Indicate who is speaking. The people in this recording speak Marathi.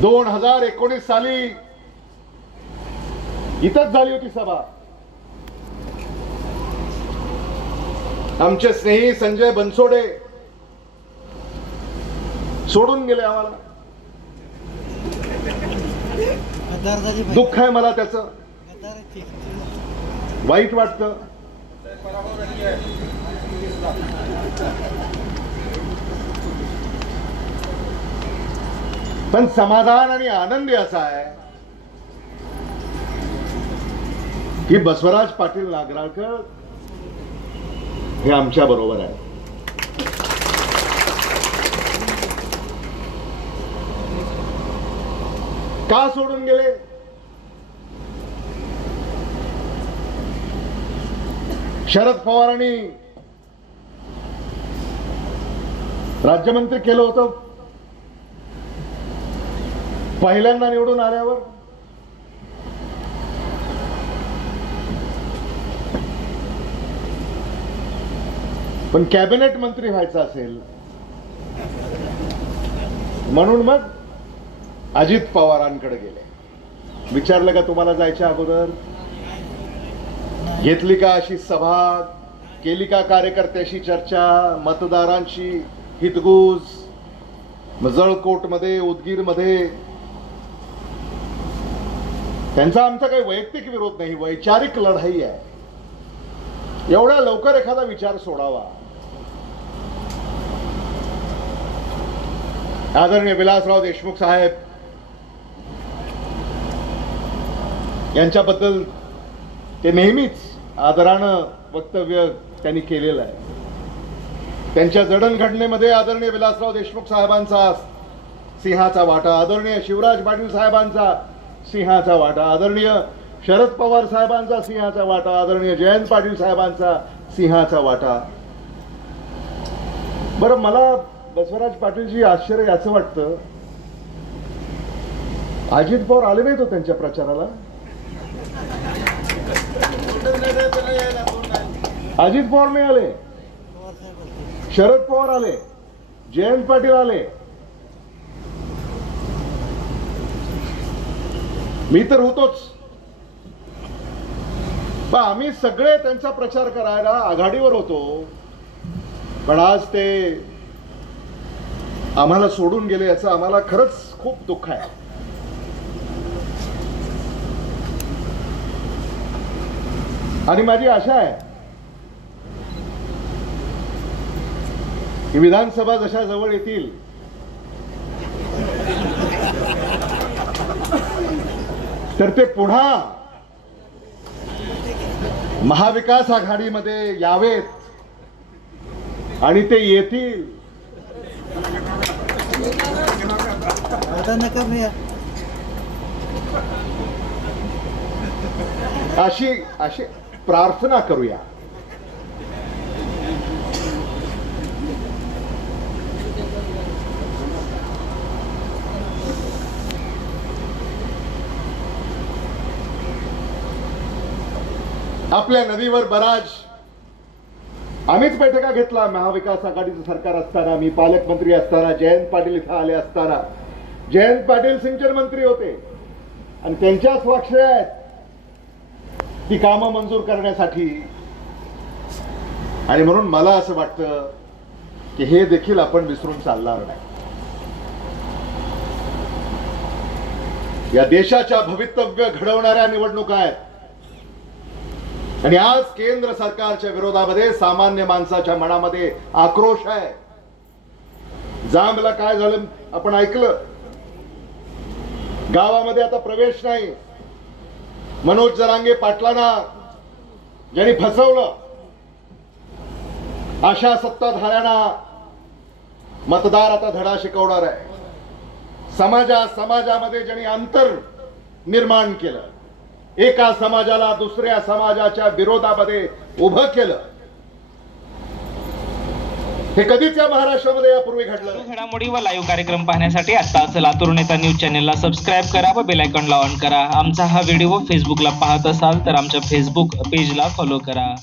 Speaker 1: दोन हजार एकोणीस साली इथंच झाली होती सभा. आमचे स्नेही संजय बनसोडे सोडून गेले आम्हाला. दुःख आहे मला त्याच. वाईट वाटत. पण समाधान आणि आनंदी असा आहे. की बसवराज पाटील नागराळकर हे आमच्या बरोबर आहे का सोडून गेले? शरद पवारांनी राज्यमंत्री केलं होतं. पहिल्यांदा निवडून आल्यावर? पण कॅबिनेट मंत्री व्हायचं असेल. म्हणून मग अजित पवारांकडे गेले. विचारलं का तुम्हाला जायच्या अगोदर? घेतली का अशी सभा? केली का कार्यकर्त्याशी चर्चा? मतदारांशी हितगुज? जळकोटमध्ये उदगीरमध्ये त्यांचा आमचा काही वैयक्तिक विरोध नाही वैचारिक लढाई आहे. एवढ्या लवकर एखादा विचार सोडावा. आदरणीय विलासराव देशमुख साहेब यांच्याबद्दल ते नेहमीच आदरानं वक्तव्य त्यांनी केलेलं आहे. त्यांच्या जडणघडणेमध्ये आदरणीय विलासराव देशमुख साहेबांचा सिंहाचा वाटा आदरणीय शिवराज पाटील साहेबांचा सिंहाचा वाटा आदरणीय शरद पवार साहेबांचा सिंहाचा वाटा आदरणीय जयंत पाटील साहेबांचा सिंहाचा वाटा. बरं मला बसवराज पाटीलजी आश्चर्य याचं वाटतं. अजित पवार आले नाहीत हो त्यांच्या प्रचाराला. अजित पवार नाही आले. शरद पवार आले. जयंत पाटील आले. मी तर होतोच. आम्ही सगळे त्यांचा प्रचार करायला आघाडीवर होतो. पण आज ते आम्हाला सोडून गेले याचं आम्हाला खरंच खूप दुःख आहे. आणि माझी आशा आहे की विधानसभा जशा जवळ येतील तर ते पुन्हा महाविकास आघाडीमध्ये यावेत. आणि ते येतील. अशी अशी प्रार्थना करूया. आपल्या नदीवर बराज. आम्हीच बैठका घेतला. महाविकास आघाडीचं सरकार असताना मी पालकमंत्री असताना जयंत पाटील इथं आले असताना. जयंत पाटील सिंचन मंत्री होते. आणि त्यांच्या स्वाक्षऱ्या आहेत ती कामं मंजूर करण्यासाठी. आणि म्हणून मला असं वाटतं की हे देखील आपण विसरून चालणार नाही. या देशाच्या भवितव्य घडवणाऱ्या निवडणुका आहेत. आणि आज केंद्र सरकारच्या विरोधामध्ये सामान्य माणसाच्या मनामध्ये आक्रोश आहे. जांबला काय झालं आपण ऐकलं? गावामध्ये आता प्रवेश नाही. मनोज जरांगे पाटलांना ज्यांनी फसवलं अशा सत्ताधाऱ्यांना मतदार आता धडा शिकवणार आहे. समाजा समाजामध्ये ज्यांनी अंतर निर्माण केलं एका समाजाला दुसऱ्या समाजाच्या विरोधामध्ये उभं केलं. हे कधीच या महाराष्ट्रामध्ये यापूर्वी घडलं
Speaker 2: घडामोडी व लाईव्ह कार्यक्रम पाहण्यासाठी आत्ताच लातूर नेता न्यूज चॅनेलला सबस्क्राईब करा व बेल आयकॉनला ऑन करा. आमचा हा व्हिडिओ फेसबुकला पाहत असाल तर आमच्या फेसबुक पेजला फॉलो करा.